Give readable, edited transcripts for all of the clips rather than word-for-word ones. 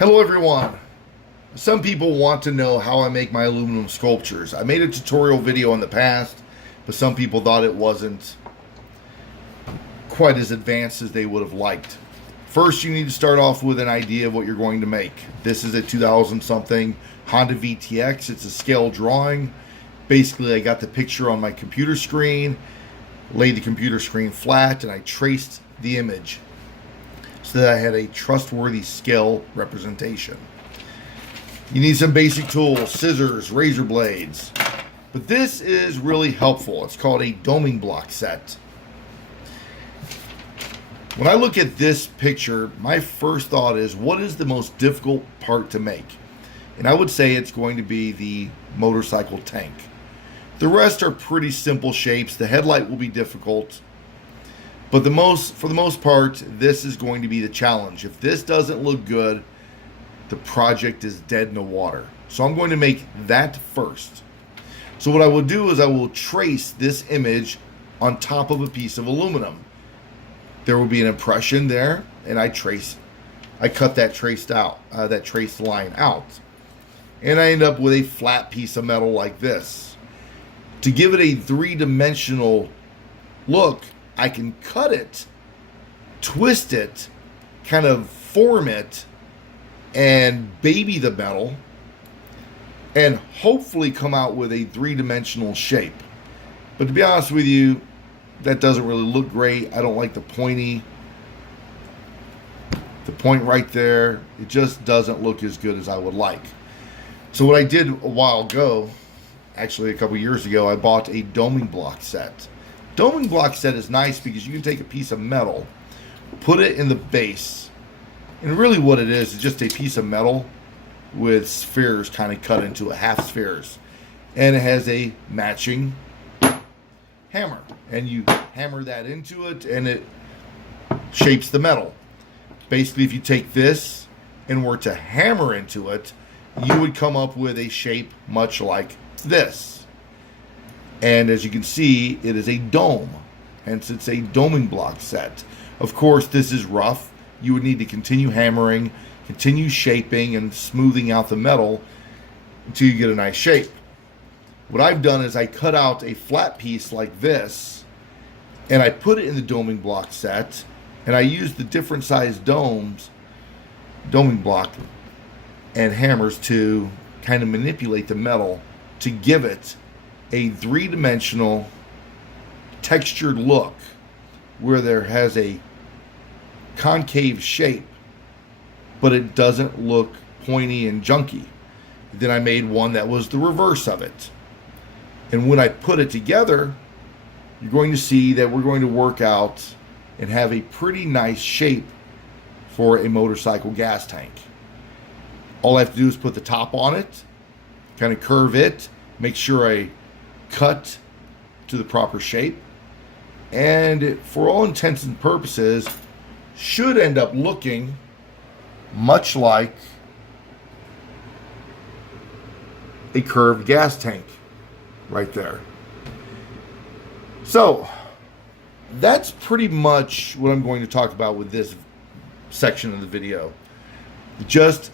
Hello everyone. Some people want to know how I make my aluminum sculptures. I made a tutorial video in the past, but some people thought it wasn't quite as advanced as they would have liked. First, you need to start off with an idea of what you're going to make. This is a 2000 something Honda VTX. It's a scale drawing. Basically, I got the picture on my computer screen, laid the computer screen flat, and I traced the image so that I had a trustworthy scale representation. You need some basic tools, scissors, razor blades. But this is really helpful. It's called a doming block set. When I look at this picture, my first thought is, what is the most difficult part to make? And I would say it's going to be the motorcycle tank. The rest are pretty simple shapes. The headlight will be difficult. But for the most part, this is going to be the challenge. If this doesn't look good, the project is dead in the water. So I'm going to make that first. So what I will do is I will trace this image on top of a piece of aluminum. There will be an impression there, and I cut that traced line out. And I end up with a flat piece of metal like this. To give it a three-dimensional look, I can cut it, twist it, kind of form it, and baby the metal, and hopefully come out with a three-dimensional shape. But to be honest with you, that doesn't really look great. I don't like the point right there. It just doesn't look as good as I would like. So what I did a while ago, actually a couple years ago, I bought a doming block set. Doming block set is nice because you can take a piece of metal, put it in the base, and really what it is just a piece of metal with spheres kind of cut into it, half spheres. And it has a matching hammer. And you hammer that into it and it shapes the metal. Basically, if you take this and were to hammer into it, you would come up with a shape much like this. And as you can see, it is a dome. Hence, it's a doming block set. Of course, this is rough. You would need to continue hammering, continue shaping, and smoothing out the metal until you get a nice shape. What I've done is I cut out a flat piece like this, and I put it in the doming block set, and I used the different sized doming block and hammers to kind of manipulate the metal to give it a three-dimensional textured look where there has a concave shape, but it doesn't look pointy and junky. Then I made one that was the reverse of it. And when I put it together, you're going to see that we're going to work out and have a pretty nice shape for a motorcycle gas tank. All I have to do is put the top on it, kind of curve it, make sure I cut to the proper shape, and it, for all intents and purposes, should end up looking much like a curved gas tank right there. So that's pretty much what I'm going to talk about with this section of the video. Just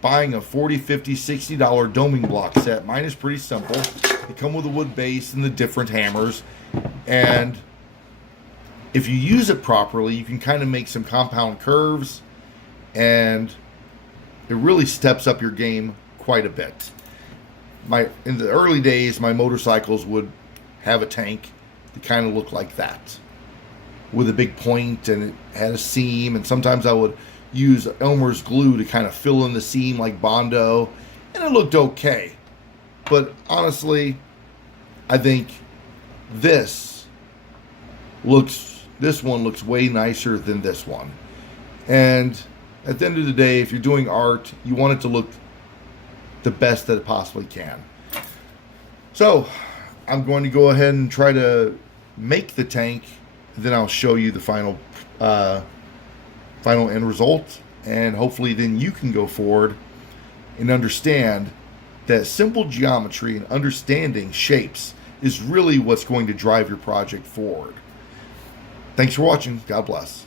buying a $40, $50, $60 doming block set. Mine is pretty simple. They come with a wood base and the different hammers. And if you use it properly, you can kind of make some compound curves, and it really steps up your game quite a bit. In the early days, my motorcycles would have a tank that kind of looked like that, with a big point, and it had a seam, and sometimes I would use Elmer's glue to kind of fill in the seam like Bondo, and it looked okay. But honestly, I think this one looks way nicer than this one. And at the end of the day, if you're doing art, you want it to look the best that it possibly can. So I'm going to go ahead and try to make the tank, then I'll show you the final end result, and hopefully then you can go forward and understand that simple geometry and understanding shapes is really what's going to drive your project forward. Thanks for watching. God bless.